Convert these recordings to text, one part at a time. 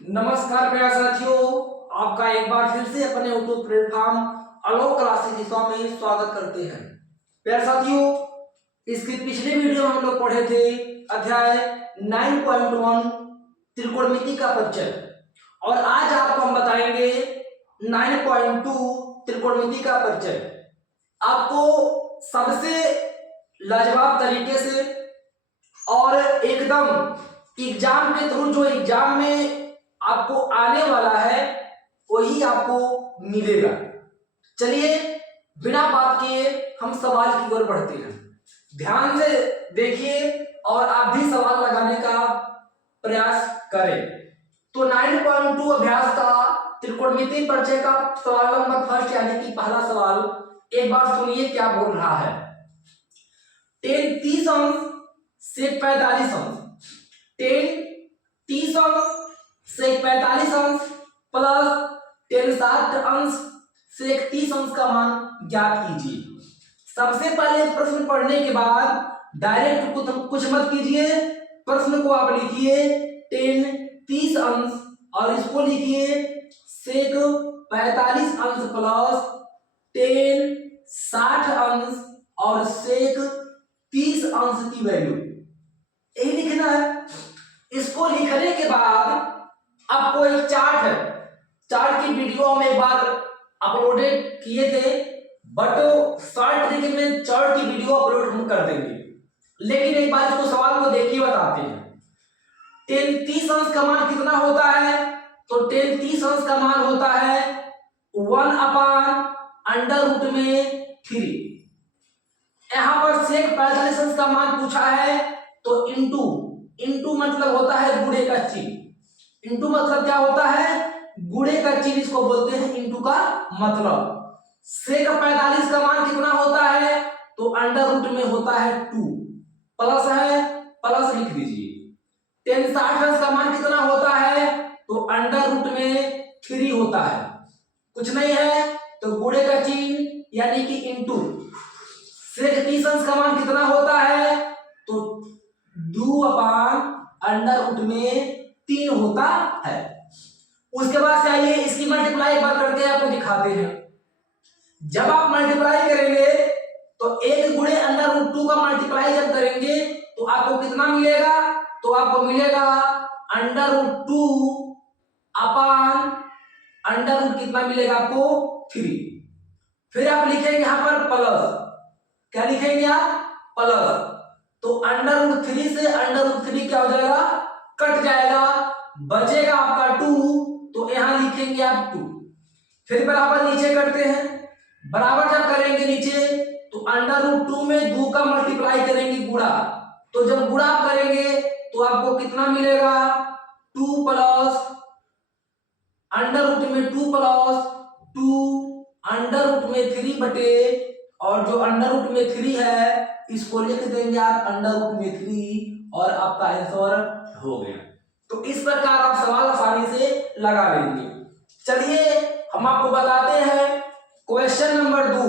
नमस्कार प्यारे साथियों, आपका एक बार फिर से अपने यूट्यूब प्लेटफॉर्म आलोक क्लासेस दिशा में स्वागत करते हैं। प्यारे साथियों, इसके पिछले वीडियो में हम लोग पढ़े थे अध्याय 9.1 त्रिकोणमिति का परिचय, और आज आपको हम बताएंगे 9.2 त्रिकोणमिति का परिचय। आपको सबसे लाजवाब तरीके से और एकदम एग्जाम के थ्रू, जो एग्जाम में आपको आने वाला है वही आपको मिलेगा। चलिए बिना बात किए हम सवाल की ओर बढ़ते हैं। ध्यान से देखिए और आप भी सवाल लगाने का प्रयास करें। तो 9.2 अभ्यास का त्रिकोणमिति परिचय का सवाल नंबर फर्स्ट यानी कि पहला सवाल एक बार सुनिए क्या बोल रहा है। 10 30 अंश से 45 अंश, 10 30 अंश से 45 अंश प्लस 10 60 अंश से 31 अंश का मान ज्ञात कीजिए। सबसे पहले प्रश्न पढ़ने के बाद डायरेक्ट कुछ मत कीजिए, प्रश्न को आप लिखिए 10 30 अंश और इसको लिखिए सेक 45 अंश प्लस 10 60 अंश और सेक 30 अंश की वैल्यू, यही लिखना है। इसको लिखने के बाद आपको एक चार्ट है, चार्ट की वीडियो में एक बार अपलोडेड किए थे, बट शॉर्ट तरीके में चार्ट की वीडियो अपलोड हम कर देंगे। लेकिन एक बार इसको सवाल को देखिए, बताते हैं। 10 30 अंश का मान कितना होता है? तो 10 30 अंश का मान होता है 1/√3। यहां पर सेक 45 अंश का मान पूछा है तो इंटू मतलब होता है गुणे का चिन्ह। इंटू मतलब क्या होता है? गुणे का चिन्ह, इसको बोलते हैं इंटू का मतलब। सेक 45 का मान कितना होता है? तो अंडर में होता है 2, प्लस है, प्लस लिख दीजिए। 10 60 अंश का मान कितना होता है? तो अंडर में 3 होता है, कुछ नहीं है तो गुणे का चिन्ह यानी कि इंटू। सेक 30 अंश का मान कितना होता है? तो 2/√3 में 3 होता है। उसके बाद से आइए इसकी मल्टीप्लाई एक बार करके आपको दिखाते हैं। जब आप मल्टीप्लाई करेंगे तो 1 गुणे √2 का मल्टीप्लाई जब करेंगे तो आपको कितना मिलेगा? तो आपको मिलेगा √2 अपान कितना मिलेगा आपको? 3। फिर आप लिखेंगे यहां पर प्लस, क्या लिखेंगे आप? प्लस। तो √3 से √3 क्या हो जाएगा? कट जाएगा, बचेगा आपका 2, तो यहां लिखेंगे आप 2। फिर बराबर नीचे करते हैं, बराबर जब करेंगे नीचे तो √2 में 2 का मल्टीप्लाई करेंगे गुणा, तो जब गुणा करेंगे तो आपको कितना मिलेगा? 2 प्लस √2 में 2 प्लस 2 √2 में 3 बटे, और जो √2 में 3 है इसको लिख देंगे आप √2 में 3 और आपका आंसर हो गया। तो इस प्रकार आप सवाल आसानी से लगा लेंगे। चलिए हम आपको बताते हैं क्वेश्चन नंबर 2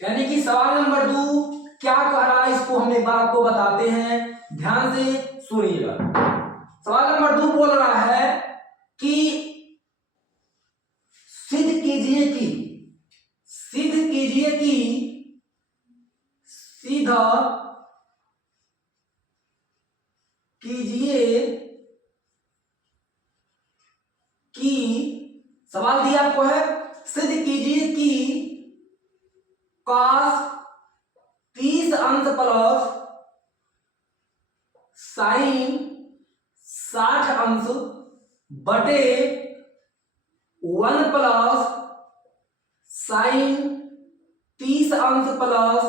यानी कि सवाल नंबर 2 क्या कह रहा है, इसको हम एक बार आपको बताते हैं, ध्यान से सुनिएगा। सवाल नंबर 2 बोल रहा है कि सिद्ध कीजिए कि सवाल दिया आपको है, सिद्ध कीजिए कि cos 30 अंश प्लस sin 60 अंश बटे 1 प्लस sin 30 अंश प्लस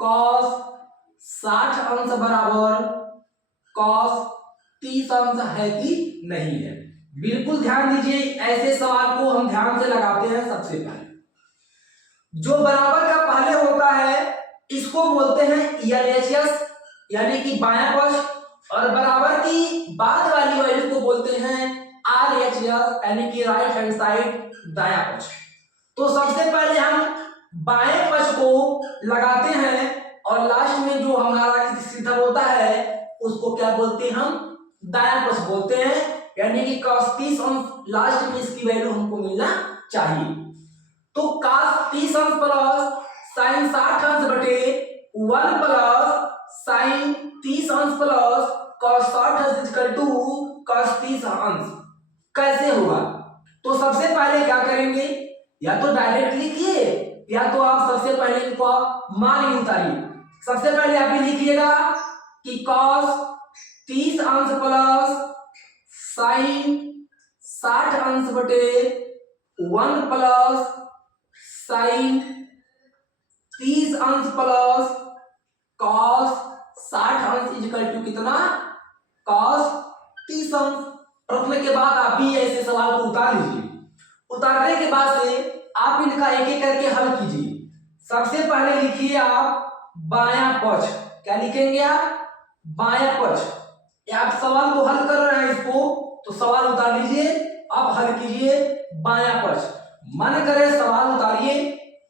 cos 60 अंश बराबर cos 30 अंश है कि नहीं है। बिल्कुल ध्यान दीजिए, ऐसे सवाल को हम ध्यान से लगाते हैं। सबसे पहले जो बराबर का पहले होता है इसको बोलते हैं LHS यानी कि बायां पक्ष, और बराबर की बाद वाली वैल्यू को बोलते हैं RHS यानी कि राइट हैंड साइड दायां पक्ष। तो सबसे पहले हम बाएं पक्ष को लगाते हैं और लास्ट में जो हमारा सीधा होता है उसको क्या बोलते हैं? हम दायां पक्ष बोलते हैं। यानी कि cos 30 अंश लास्ट में इसकी वैल्यू हमको मिलना चाहिए। तो cos 30 अंश प्लस sin 60 अंश बटे 1 प्लस sin 30 अंश प्लस cos 60 अंश इक्वल टू cos 30 अंश कैसे होगा? तो सबसे पहले क्या करेंगे, या तो डायरेक्ट लिखिए या तो आप सबसे पहले इनको मान ही उतारिए। सबसे पहले आप लिखिएगा कि cos 30 अंश प्लस sin 60 अंश बटे 1 प्लस sin 30 अंश प्लस cos 60 अंश इक्वल टू कितना? cos 30 अंश। रखने के बाद आप भी ऐसे सवाल को उतार लीजिए। उतारने के बाद से आप इनका एक एक करके हल कीजिए। सबसे पहले लिखिए आप बायां पक्ष। क्या लिखेंगे आप? बायां पक्ष। आप सवाल को हल कर रहे हैं इसको, तो सवाल उतार लीजिए, आप हल कीजिए बायां पक्ष। मन करे सवाल उतारिए,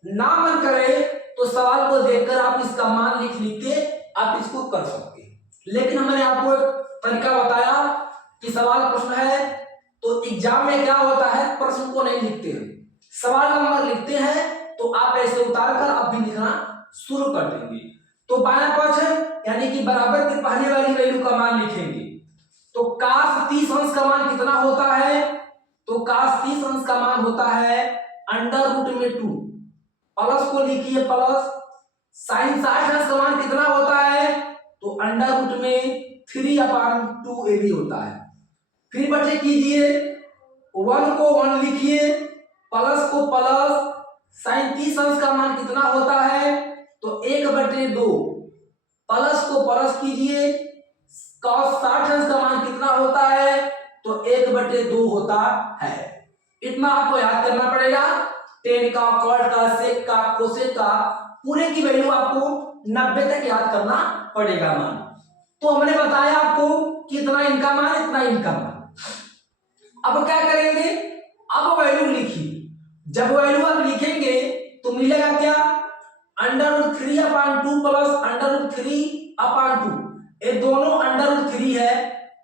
ना मन करे तो सवाल को देखकर आप इसका मान लिख के आप इसको कर सकते हैं। लेकिन मैंने आपको एक तरीका बताया कि सवाल प्रश्न है तो एग्जाम में क्या होता है, प्रश्न को नहीं लिखते हैं, सवाल नंबर लिखते हैं। तो आप ऐसे उतारकर आप भी लिखना शुरू कर देंगे। तो बायां पक्ष है यानी कि बराबर की पहले वाली वैल्यू का मान लिखेंगे। तो cos 30 अंश का मान कितना होता है? तो cos 30 अंश का मान होता है अंडर रूट में 2, प्लस को लिखिए प्लस। sin 60 अंश का मान कितना होता है? तो अंडर रूट में 3/2 ए भी होता है। फिर बचे कीजिए 1 को 1 लिखिए, प्लस को प्लस। sin 30 अंश का मान कितना होता है? तो 1/2, प्लस को प्लस कीजिए। cos 60 अंश का मान कितना होता है? तो 1/2 होता है। इतना आपको याद करना पड़ेगा। tan का, cot का, sec का, cosec का पूरे की वैल्यू आपको 90 तक याद करना पड़ेगा मान। तो हमने बताया आपको कितना इनका मान, इतना इनका मान। अब क्या करेंगे, अब वैल्यू लिखिए। जब वैल्यू आप लिखेंगे तो मिलेगा क्या? √3/2 प्लस √3/2। ये दोनों √3 है,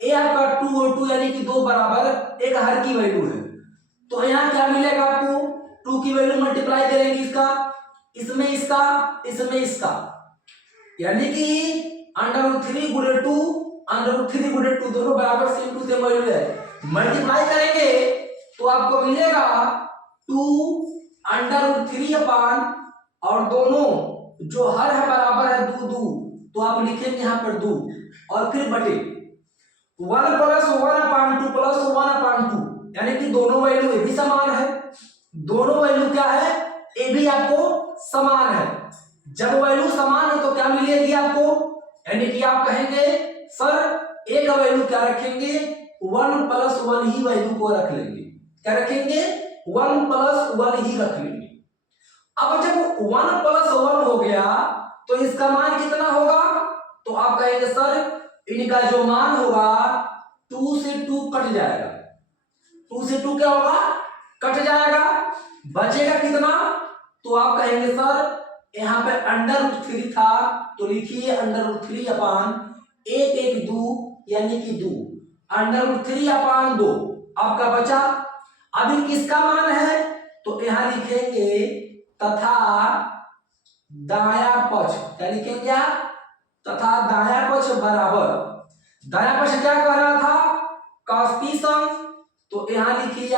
ए आपका 2 और 2 यानी कि 2 बराबर एक हर की वैल्यू है। तो यहाँ क्या मिलेगा आपको? 2 की वैल्यू मल्टीप्लाई करेंगे इसका, इसमें इसका, इसमें इसका, यानी कि √3 गुणे 2, √3 गुणे 2 दोनों बराबर सेम टू सेम वैल्यू है। मल्टीप्लाई करेंगे तो आपको मिलेगा 2 √3 और दोनों जो हर है बराबर है 2 2, तो आप लिखेंगे यहाँ पर 2 और फिर बटे 1 प्लस 1/2 प्लस 1/2, यानी कि दोनों वैल्यू ये भी समान है। दोनों वैल्यू क्या है? ये भी आपको समान है। जब वैल्यू समान है तो क्या मिलेगी आपको? यानी कि आप कहेंगे सर एक वैल्यू क्या रखेंगे? 1 प्लस 1 ही वैल्यू को रख लेंगे। क्या रखेंगे? 1 प्लस 1 ही रख लेंगे। अब जब 1 प्लस 1 हो गया तो इसका मान कितना होगा? तो आप कहेंगे सर इनका जो मान होगा 2 से 2 कट जाएगा। 2 से 2 क्या होगा? कट जाएगा। बचेगा कितना? तो आप कहेंगे सर यहाँ पे √3 था तो लिखिए √3/1 2 यानी कि 2, √3/2 आपका बचा। अभी किसका मान है? तो यहां लिखेंगे तथा दाया पक्ष। क्या लिखेंगे आप? तथा दाया पक्ष बराबर। दाया पक्ष क्या कह रहा था? cos 30 अंश, तो यहां लिखिए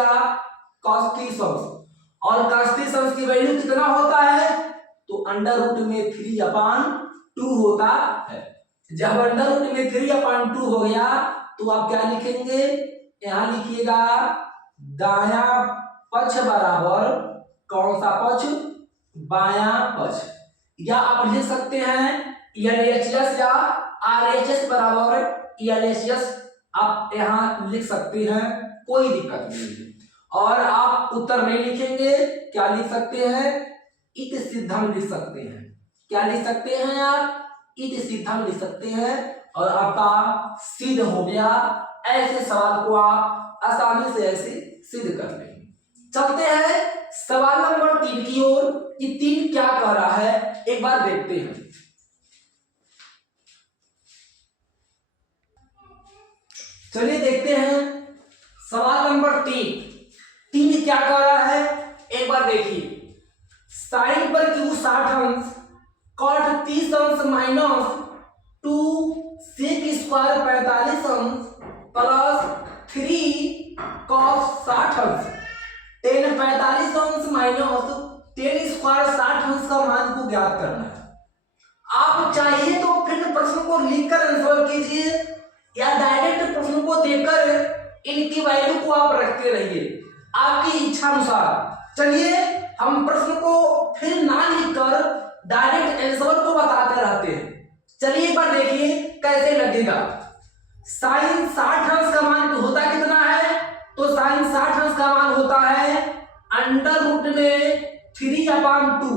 cos 30 अंश। और cos 30 अंश की वैल्यू कितना होता है? तो अंडर रूट में 3/2 होता है। जब अंडर रूट में 3/2 हो गया तो आप क्या लिखेंगे? यहां लिखिएगा दाया पक्ष बराबर कौन सा पक्ष? बायां पक्ष। या आप लिख सकते हैं LHS या RHS बराबर LHS, आप यहां लिख सकते हैं, कोई दिक्कत नहीं है। और आप उत्तर नहीं लिखेंगे, क्या लिख सकते हैं? इत सिद्धम लिख सकते हैं। क्या लिख सकते हैं आप? इत सिद्धम लिख सकते हैं और आपका सिद्ध हो गया। ऐसे सवाल को आप आसानी से ऐसे सिद्ध कर लेंगे। चलते हैं सवाल नंबर 3 की ओर कि 3 क्या कह रहा है, एक बार देखते हैं। चलिए देखते हैं सवाल नंबर 3 क्या कह रहा है एक बार देखिए। साइन पर क्यू 60 अंश, कॉट 30 अंश माइनस 2 सेक स्क्वायर 45 अंश प्लस 3 कॉस 60 अंश, टेन 45 अंश माइनस 10 स्क्वायर 60 अंश का मान को ज्ञात करना है। आप चाहिए तो फिर प्रश्न को लिखकर आंसर कीजिए या डायरेक्ट प्रश्न को देखकर इनकी वैल्यू को आप रखते रहिए आपकी इच्छा अनुसार। चलिए हम प्रश्न को फिर ना लिखकर डायरेक्ट आंसर को बताते रहते हैं। चलिए एक बार देखिए कैसे लगेगा। साइन 60 अंश का मान होता कितना है, तो साइन 60 अंश का मान होता है अंडर रूट में 3/2,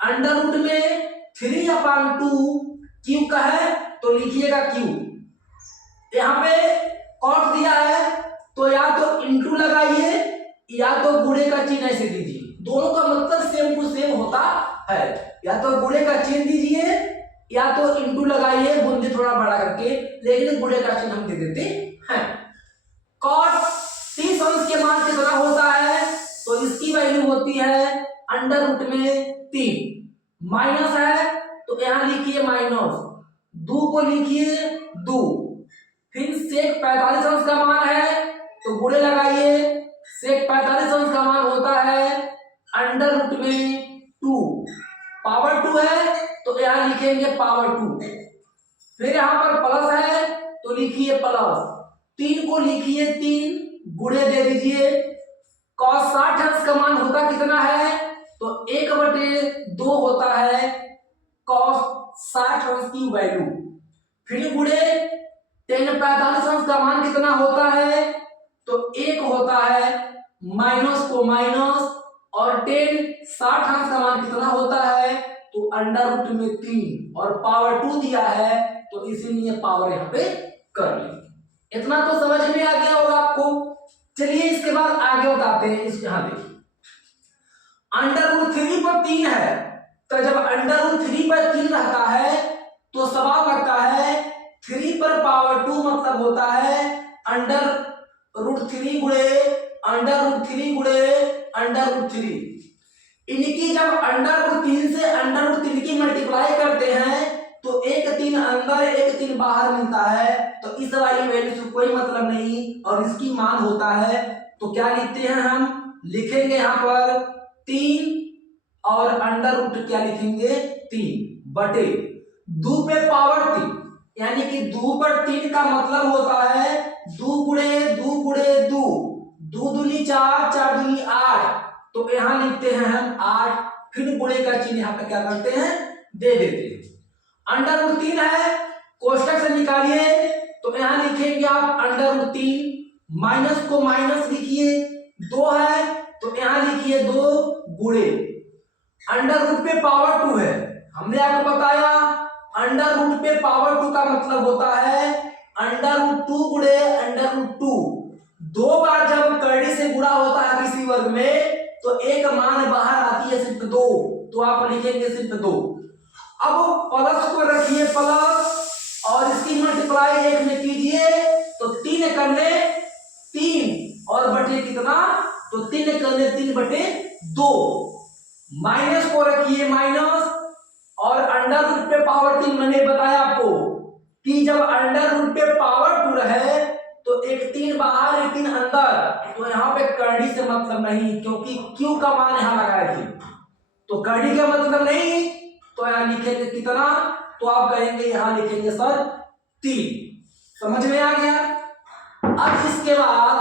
अंडर रूट में 3/2 क्यू का है तो लिखिएगा क्यू। यहाँ पे कॉट दिया है तो या तो इंटू लगाइए या तो गुणे का चिन्ह ऐसे दीजिए, दोनों का मतलब सेम टू सेम होता है। या तो गुणे का चिन्ह दीजिए या तो इंटू लगाइए बूंदे थोड़ा बड़ा करके, लेकिन गुणे का चिन्ह हम दे देते हैं। कॉट 30 अंश के मान कितना होता है, तो इसकी वैल्यू होती है अंडर रूट में 3, माइनस है तो यहां लिखिए माइनस, 2 को लिखिए 2, फिर सेक 45 अंश का मान है तो गुणे लगाइए, सेक 45 अंश का मान होता है अंडर रूट में 2, पावर 2 है तो यहां लिखेंगे पावर 2, फिर यहां पर प्लस है तो लिखिए प्लस, 3 को लिखिए 3, गुणे दे दीजिए। cos 60 अंश का मान होता कितना है, तो 1/2 होता है cos 60 अंश की वैल्यू, फिर गुणे tan 45 अंश का मान कितना होता है, तो 1 होता है, माइनस को माइनस, और tan 60 अंश का मान कितना होता है, तो अंडर रूट में 3 और पावर 2 दिया है तो इसीलिए पावर यहाँ पे कर ली। इतना तो समझ में आ गया होगा आपको। चलिए इसके बाद आगे बताते हैं। इस यहां देखिए अंडर रूट 3 पर 3 है, तो जब अंडर रूट 3 पर 3 रहता है तो सवाल लगता है 3 पर पावर 2 मतलब होता है अंडर रूट 3 गुणे अंडर रूट 3 गुणे अंडर रूट 3। इनकी जब अंडर रूट 3 से अंडर रूट 3 की मल्टीप्लाई करते हैं तो 1 3 अंदर 1 3 बाहर मिलता है, तो इस वाली वैल्यू से कोई मतलब नहीं और इसकी मान होता है। तो क्या लिखते हैं हम, लिखेंगे यहाँ पर 3 और अंडर रूट क्या लिखेंगे 3 बटे 2 पे पावर 3, यानी कि 2 पर 3 का मतलब होता है 2 गुणे 2 गुणे 2, 2 दूनी 4, 4 दूनी 8, तो यहां लिखते हैं हम 8, फिर गुणे का चिन्ह यहाँ पे क्या करते हैं दे देते हैं। अंडर रूट 3 है, कोष्टक से निकालिए तो यहां लिखेंगे आप अंडर रूट 3, माइनस को माइनस लिखिए, 2 है तो यहां लिखिए 2 गुणे अंडर रूट पे पावर 2 है। हमने आपको बताया अंडर रूट पे पावर 2 का मतलब होता है अंडर रूट 2 गुणे अंडर रूट 2। 2 बार जब करड़ी से गुणा होता है किसी वर्ग में तो एक मान बाहर आती है सिर्फ 2, तो आप लिखेंगे सिर्फ 2। अब प्लस को रखिए प्लस और इसकी मल्टीप्लाई 1 में कीजिए तो 3 करने 3 और बटे कितना, तो 3 करने 3 बटे 2, माइनस को रखिए माइनस और अंडर रूट पे पावर 3 मैंने बताया आपको कि जब अंडर रूट पे पावर 2 रहे तो एक 3 बाहर एक 3 अंदर, तो यहाँ पे करड़ी से मतलब नहीं क्योंकि क्यू का मान यहाँ लगाए थे, तो करड़ी का मतलब नहीं, तो यहाँ लिखेंगे कितना, तो आप कहेंगे यहाँ लिखेंगे सर 3। समझ में आ गया। अब इसके बाद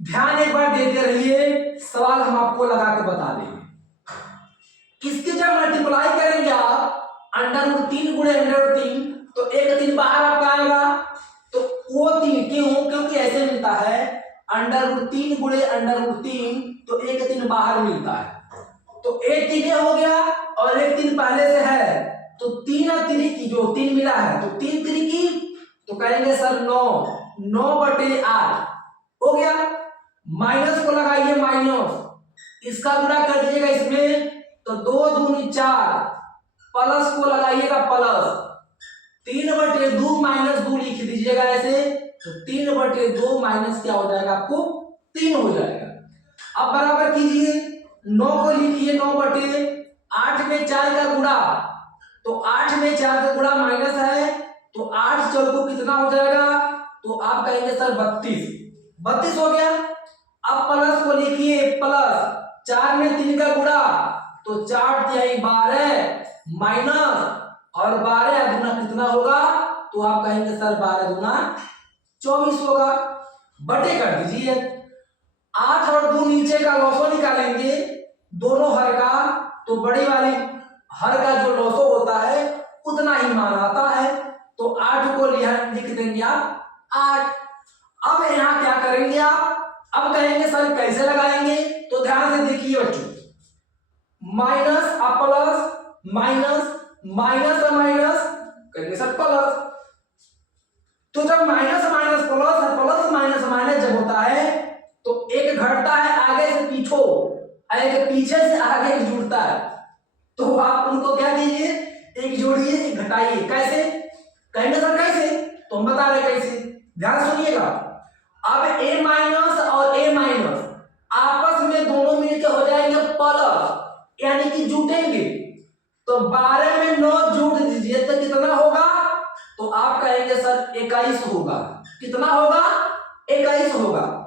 ध्यान एक बार देते रहिए, सवाल हम आपको लगा के बता देंगे। इसके जब मल्टीप्लाई करेंगे आप अंडर रूट 3 गुणे अंडर रूट 3 तो 1 3 बाहर आपका आएगा, तो वो 3 क्यों, क्योंकि ऐसे मिलता है अंडर रूट 3 गुणे अंडर रूट 3 तो 1 3 बाहर मिलता है, तो 1 3 हो गया और 1 3 पहले से है तो 3 और 3 की जो 3 मिला है तो 3 3 की, तो कहेंगे सर 9 बटे 8 हो गया। माइनस को लगाइए माइनस, इसका गुणा कर दीजिएगा इसमें तो 2 दूनी 4, प्लस को लगाइएगा प्लस, 3/2 माइनस 2 लिख दीजिएगा ऐसे, तो 3/2 माइनस क्या हो जाएगा आपको 3 हो जाएगा। अब बराबर कीजिए, 9 को लिखिए 9/8 में 4 का गुणा, तो 8 में 4 का गुणा माइनस है, तो 8 चौक को कितना हो जाएगा, तो आप कहेंगे सर 32 हो गया। अब प्लस को लिखिए प्लस, 4 में 3 का गुणा, तो 4 तिहाई 12 माइनस, और 12 गुना कितना होगा, तो आप कहेंगे सर 12 गुना 24 होगा। बटे कर दीजिए, 8 और 2 नीचे का लॉसो निकालेंगे दोनों हर का, तो बड़ी वाली हर का जो लॉसो होता है उतना ही मान आता है, तो 8 को लिख देंगे आप 8। अब यहां क्या करेंगे आप, अब कहेंगे सर कैसे लगाएंगे, तो ध्यान से देखिए बच्चों, माइनस प्लस माइनस माइनस और माइनस करेंगे सर प्लस, तो जब माइनस माइनस प्लस और प्लस माइनस माइनस जब होता है तो एक घटता है आगे से पीछे, एक पीछे से आगे जुड़ता है, तो आप उनको क्या कीजिए, एक जोड़िए एक घटाइए। कैसे कहेंगे सर, कैसे, तो हम बता रहे कैसे, ध्यान सुनिएगा। अब a माइनस और a माइनस आपस में दोनों मिलकर हो जाएंगे प्लस, यानी कि जुटेंगे, तो 12 में 9 जोड़ दीजिए तो कितना होगा, तो आप कहेंगे सर 21 होगा। कितना होगा, 21 होगा।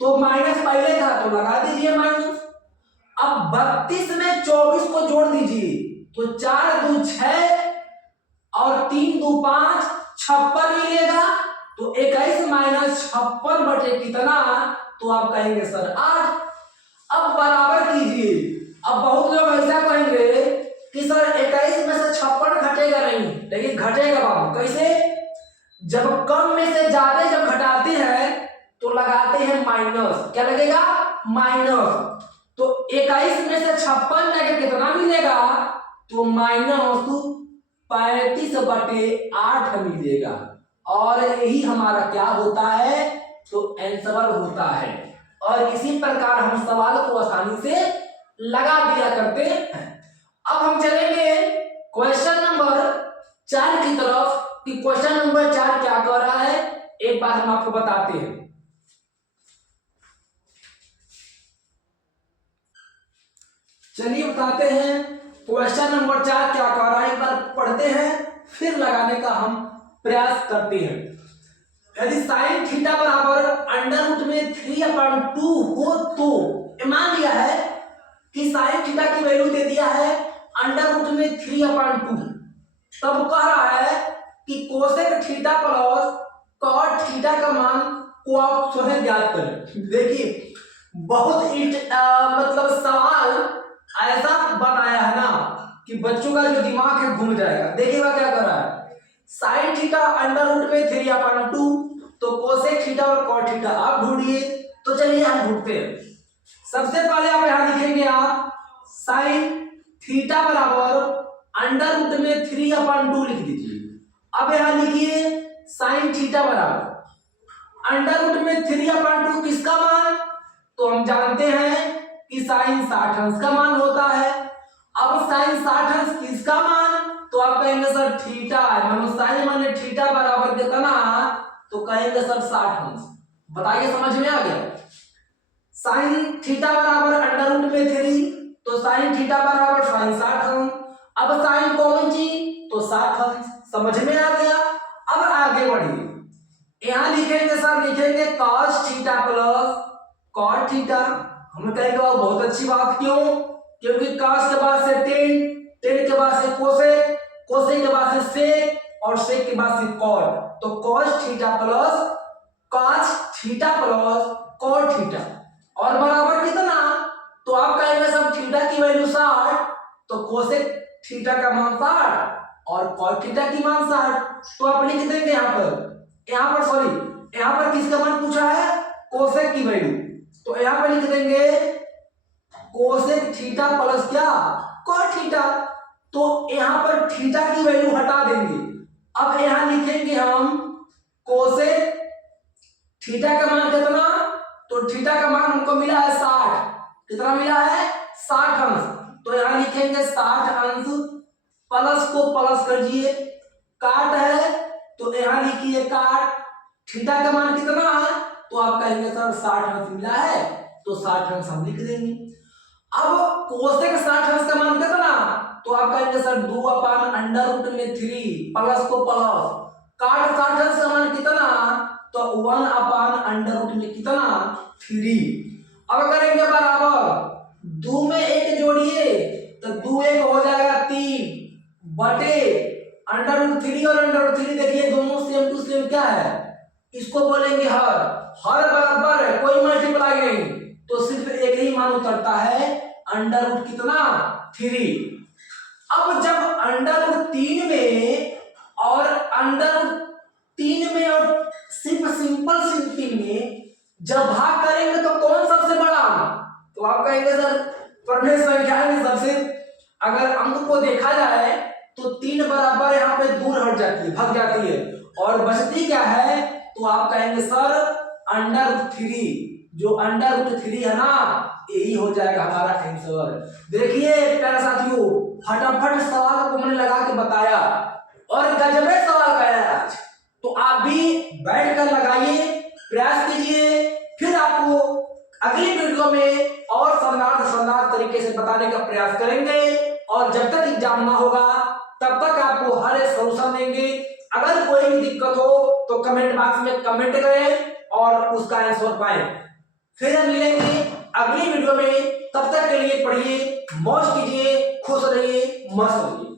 तो माइनस पहले था तो लगा दीजिए माइनस। अब 32 में 24 को जोड़ दीजिए, तो 4 2 6 और 3 2 5 56 मिलेगा, तो 21 माइनस 56 बटे कितना, तो आप कहेंगे सर 8। अब बराबर कीजिए। अब बहुत लोग ऐसा कहेंगे कि सर 21 में से 56 घटेगा नहीं, लेकिन घटेगा बाबू। कैसे, जब कम में से ज्यादा जब घटाते हैं तो लगाते हैं माइनस, क्या लगेगा माइनस, तो 21 में से 56 लगे कितना मिलेगा, तो -35/8 मिलेगा, और यही हमारा क्या होता है, तो आंसर होता है। और इसी प्रकार हम सवाल को आसानी से लगा दिया करते हैं। अब हम चलेंगे क्वेश्चन नंबर 4 की तरफ, कि क्वेश्चन नंबर 4 क्या कर रहा है, एक बार हम आपको बताते हैं। चलिए बताते हैं क्वेश्चन नंबर 4 क्या कर रहा है, एक बार पढ़ते हैं फिर लगाने का हम प्रयास करते हैं। यदि साइन थीटा बराबर अंडर रूट में 3/2 हो, तो मान लिया है कि साइन थीटा की वैल्यू दे दिया है अंडर रूट में 3/2, तब कह रहा है कि cosec theta plus cot theta का मान को आप स्वयं ज्ञात करें। देखिए बहुत मतलब सवाल ऐसा बनाया है ना कि बच्चों का जो दिमाग है घूम जाएगा। देखिएगा क्या कर रहा है, साइन थीटा अंडर रूट में 3/2, तो कोसेक थीटा और कॉट थीटा आप ढूंढिए। तो चलिए हम ढूंढते हैं। सबसे पहले आप यहां लिखेंगे आप साइन थीटा बराबर अंडर रूट में 3/2 लिख दीजिए। अब यहां लिखिए साइन थीटा बराबर अंडर रूट में 3/2 किसका मान, तो हम जानते हैं कि साइन 60 अंश का मान होता है। अब साइन 60 अंश किसका मान, तो आप कहेंगे सर थीटा है, मानो साइन माने थीटा बराबर कितना, तो कहेंगे सर 60 अंश। बताइए समझ में आ गया। साइन थीटा बराबर अंडर रूट में 3, तो साइन थीटा बराबर साइन 60 अंश। अब साइन कौन सी, तो 60 अंश। समझ में आ गया। अब आगे बढ़िए, यहां लिखेंगे सर, लिखेंगे cos theta plus cot theta. हम कहेंगे बहुत अच्छी बात, क्यों, क्योंकि cos के बाद से tan के बाद से कोसेक, कोसेक के बाद से सेक, और सेक के बाद से कॉट, तो cos theta plus cos theta plus cot theta, और बराबर कितना, तो आप कहेंगे सब थीटा की वैल्यू 60, तो कोसेक थीटा का मान 60 और कॉट थीटा की मान 60, तो आप लिख देंगे यहाँ पर सॉरी यहाँ पर किसका मान पूछा है, कोसेक की वैल्यू, तो यहाँ पर लिख देंगे कोसेक थीटा प्लस क्या, कॉट थीटा, तो यहाँ पर थीटा की वैल्यू हटा देंगे। अब यहाँ लिखेंगे हम कोसेक थीटा का मान कितना, तो थीटा का मान हमको मिला है 60, कितना मिला है 60 अंश, तो यहाँ लिखेंगे 60 अंश, प्लस को प्लस करिए, काट है तो यहाँ लिखिए काट, थीटा का मान कितना है तो आप कहेंगे सर 60 अंश मिला है तो 60 अंश हम लिख देंगे। अब कोसेक 60 अंश का मान कितना तो आप कहेंगे सर 2/√3 प्लस को प्लस, काट 60 अंश का मान कितना तो 1/√में कितना 3। अब करेंगे बराबर 2 में 1 जोड़िए तो 2 1 हो जाएगा 3 बटे √3 और √3 देखिए दोनों सेम टू सेम क्या है, इसको बोलेंगे हर बराबर है, कोई मल्टीप्लाई नहीं तो सिर्फ एक ही मान उतरता है √ कितना 3। अब जब √3 में और √3 में और सिर्फ सिंपल में जब भाग करेंगे तो कौन सबसे बड़ा, तो आप कहेंगे सर प्रमेय संख्या में सबसे, अगर अंक को देखा जाए तो 3 बराबर यहाँ पे दूर हट जाती है, भाग जाती है और बचती क्या है तो आप कहेंगे सर √3, जो √3 है ना यही हो जाएगा हमारा आंसर। देखिए प्यारे साथियों फटाफट सवाल को मैंने लगा के बताया और गजबे सवाल का है आज, तो आप भी बैठ कर लगाइए, प्रयास कीजिए, फिर आपको अगली वीडियो में और शानदार तरीके से बताने का प्रयास करेंगे और जब तक एग्जाम ना होगा तब तक आपको हर एक सॉल्यूशन देंगे। अगर कोई भी दिक्कत हो तो कमेंट बॉक्स में कमेंट करें और उसका आंसर पाएं। फिर हम मिलेंगे अगली वीडियो में, तब तक के लिए पढ़िए, मौज कीजिए, खुश रहिए, मस्त रहिए।